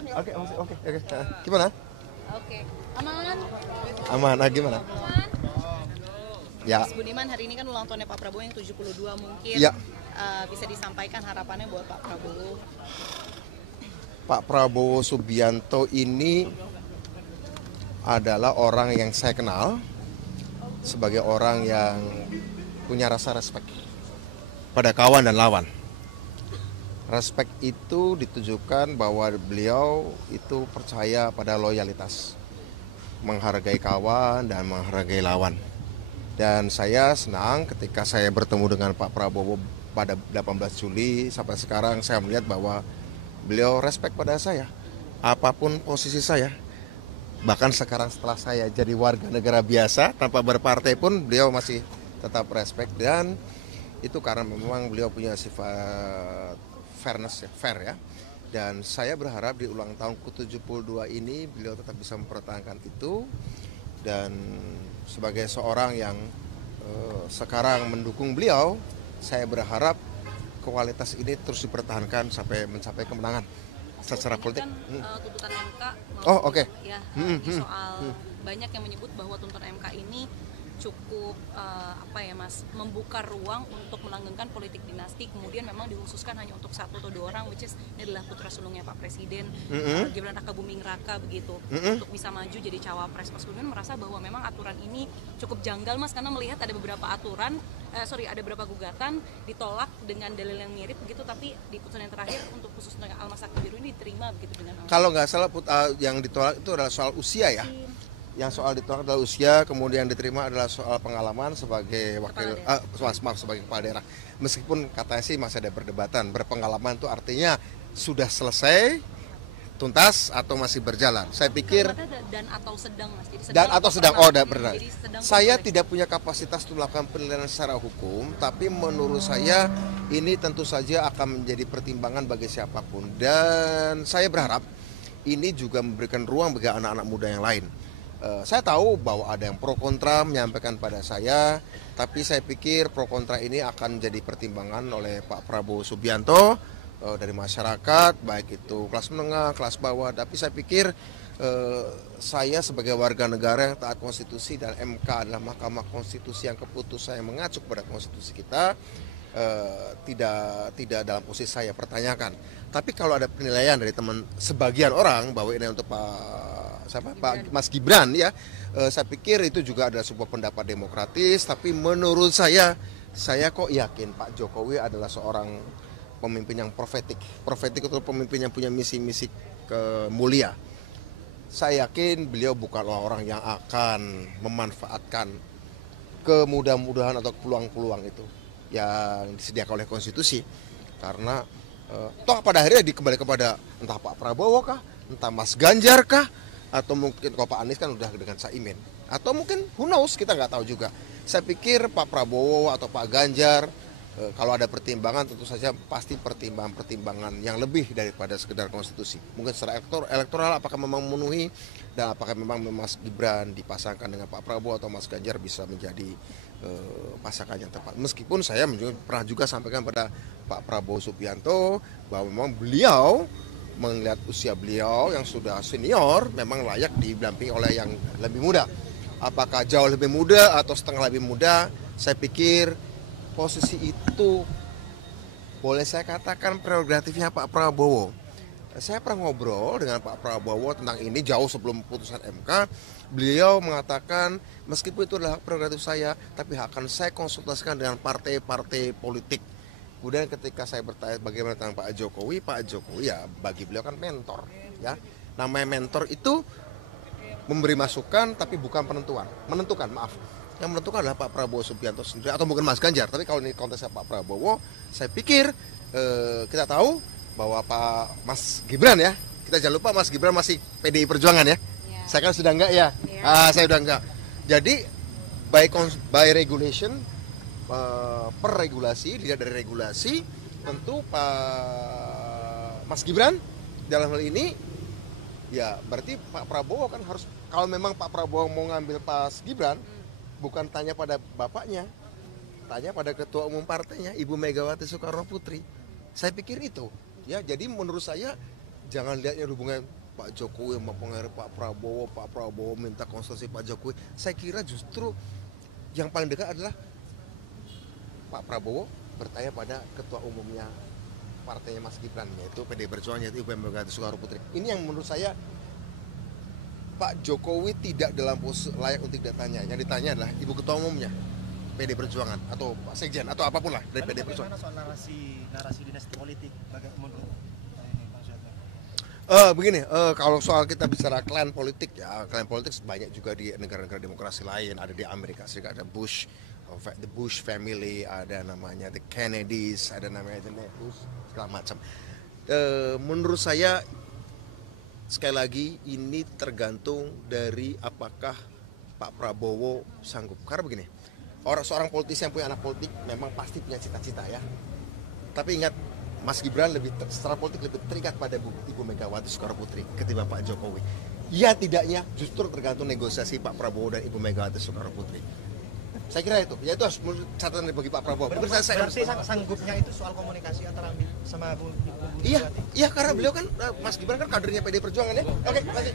Oke, oke. Gimana? Oke, aman. Aman, gimana? Aman. Ya, Mas Budiman, hari ini kan ulang tahunnya Pak Prabowo yang 72, mungkin ya. bisa disampaikan harapannya buat Pak Prabowo. Pak Prabowo Subianto ini adalah orang yang saya kenal sebagai orang yang punya rasa respek pada kawan dan lawan. Respek itu ditujukan bahwa beliau itu percaya pada loyalitas, menghargai kawan dan menghargai lawan. Dan saya senang ketika saya bertemu dengan Pak Prabowo pada 18 Juli sampai sekarang saya melihat bahwa beliau respek pada saya. Apapun posisi saya, bahkan sekarang setelah saya jadi warga negara biasa tanpa berpartai pun beliau masih tetap respek, dan itu karena memang beliau punya sifat fairness, ya, fair ya. Dan saya berharap di ulang tahun ke-72 ini beliau tetap bisa mempertahankan itu, dan sebagai seorang yang sekarang mendukung beliau, saya berharap kualitas ini terus dipertahankan sampai mencapai kemenangan secara politik. Kan tuntutan MK Oh, oke. ya soal banyak yang menyebut bahwa tuntutan MK ini cukup Mas, membuka ruang untuk melanggengkan politik dinasti, kemudian memang dikhususkan hanya untuk 1 atau 2 orang, which is ini adalah putra sulungnya Pak Presiden, Gibran Raka Buming Raka begitu, untuk bisa maju jadi cawapres. Mas Budiman merasa bahwa memang aturan ini cukup janggal, Mas, karena melihat ada beberapa ada beberapa gugatan ditolak dengan dalil yang mirip begitu, tapi di putusan yang terakhir untuk khusus dengan Almas Sakti Biru ini diterima begitu dengan Kalau nggak salah yang ditolak itu adalah soal usia ya. Yang soal ditolak adalah usia, kemudian diterima adalah soal pengalaman sebagai sebagai kepala daerah. Meskipun katanya sih masih ada perdebatan, berpengalaman itu artinya sudah selesai, tuntas atau masih berjalan. Saya pikir dan atau sedang, Mas. Jadi dan atau sedang benar. Jadi sedang Saya boleh. tidak punya kapasitas untuk melakukan penilaian secara hukum, tapi menurut saya ini tentu saja akan menjadi pertimbangan bagi siapapun, dan saya berharap ini juga memberikan ruang bagi anak-anak muda yang lain. Saya tahu bahwa ada yang pro kontra menyampaikan pada saya, tapi saya pikir pro kontra ini akan menjadi pertimbangan oleh Pak Prabowo Subianto dari masyarakat, baik itu kelas menengah, kelas bawah. Tapi saya pikir saya sebagai warga negara yang taat konstitusi, dan MK adalah Mahkamah Konstitusi yang keputusannya mengacu pada konstitusi kita, tidak dalam posisi saya pertanyakan. Tapi kalau ada penilaian dari teman sebagian orang bahwa ini untuk Pak Mas Gibran ya, saya pikir itu juga adalah sebuah pendapat demokratis. Tapi menurut saya kok yakin Pak Jokowi adalah seorang pemimpin yang profetik itu pemimpin yang punya misi-misi mulia. Saya yakin beliau bukanlah orang yang akan memanfaatkan kemudahan-mudahan atau peluang-peluang itu yang disediakan oleh konstitusi, karena toh pada akhirnya dikembali kepada entah Pak Prabowo kah, entah Mas Ganjar kah, atau mungkin kalau Pak Anies kan udah dengan Caimin, atau mungkin who knows, kita nggak tahu juga. Saya pikir Pak Prabowo atau Pak Ganjar, kalau ada pertimbangan tentu saja pasti pertimbangan yang lebih daripada sekedar konstitusi. Mungkin secara elektoral apakah memang memenuhi, dan apakah memang Mas Gibran dipasangkan dengan Pak Prabowo atau Mas Ganjar bisa menjadi pasangan yang tepat. Meskipun saya pernah juga sampaikan pada Pak Prabowo Subianto bahwa memang beliau melihat usia beliau yang sudah senior memang layak didampingi oleh yang lebih muda. Apakah jauh lebih muda atau setengah lebih muda, saya pikir posisi itu boleh saya katakan prerogatifnya Pak Prabowo. Saya pernah ngobrol dengan Pak Prabowo tentang ini jauh sebelum putusan MK. Beliau mengatakan meskipun itu adalah prerogatif saya, tapi akan saya konsultasikan dengan partai-partai politik. Kemudian ketika saya bertanya bagaimana tentang Pak Jokowi ya bagi beliau kan mentor ya. Namanya mentor itu memberi masukan tapi bukan menentukan. Yang menentukan adalah Pak Prabowo Subianto sendiri atau mungkin Mas Ganjar. Tapi kalau ini konteksnya Pak Prabowo, saya pikir kita tahu bahwa Pak Mas Gibran ya, kita jangan lupa Mas Gibran masih PDI Perjuangan ya. Saya kan sudah enggak ya. Saya sudah enggak. Jadi by regulation, per regulasi, dilihat dari regulasi, tentu Pak Mas Gibran dalam hal ini ya berarti Pak Prabowo kan harus, kalau memang Pak Prabowo mau ngambil Pak Gibran, bukan tanya pada bapaknya, tanya pada ketua umum partainya Ibu Megawati Soekarno Putri. Saya pikir itu ya. Jadi menurut saya jangan lihatnya hubungan Pak Jokowi sama pengaruh Pak Prabowo minta konsultasi Pak Jokowi. Saya kira justru yang paling dekat adalah Pak Prabowo bertanya pada ketua umumnya partainya Mas Gibran, yaitu PDI Perjuangan, yaitu Ibu Megawati Soekarno Putri. Ini yang menurut saya Pak Jokowi tidak dalam posisi layak untuk ditanya. Yang ditanya adalah Ibu Ketua Umumnya PDI Perjuangan atau Pak Sekjen atau apapun lah dari PDI Perjuangan. Bagaimana soal narasi dinasti politik menurut Bang Begini, kalau soal kita bicara klan politik ya, klan politik banyak juga di negara-negara demokrasi lain. Ada di Amerika Serikat, ada the Bush family, ada namanya the Kennedys, ada namanya the Bush, segala macam. Menurut saya sekali lagi ini tergantung dari apakah Pak Prabowo sanggup. Karena begini, seorang politisi yang punya anak politik memang pasti punya cita-cita ya. Tapi ingat, Mas Gibran secara politik lebih terikat pada Ibu Megawati Soekarno Putri ketimbang Pak Jokowi. Ya tidaknya justru tergantung negosiasi Pak Prabowo dan Ibu Megawati Soekarno Putri. Saya kira itu, ya itu harus catatan bagi Pak Prabowo. Berarti sanggupnya itu soal komunikasi antara sama Ibu Iya, karena beliau kan Mas Gibran kan kadernya PDI Perjuangan ya. Oke, lanjut.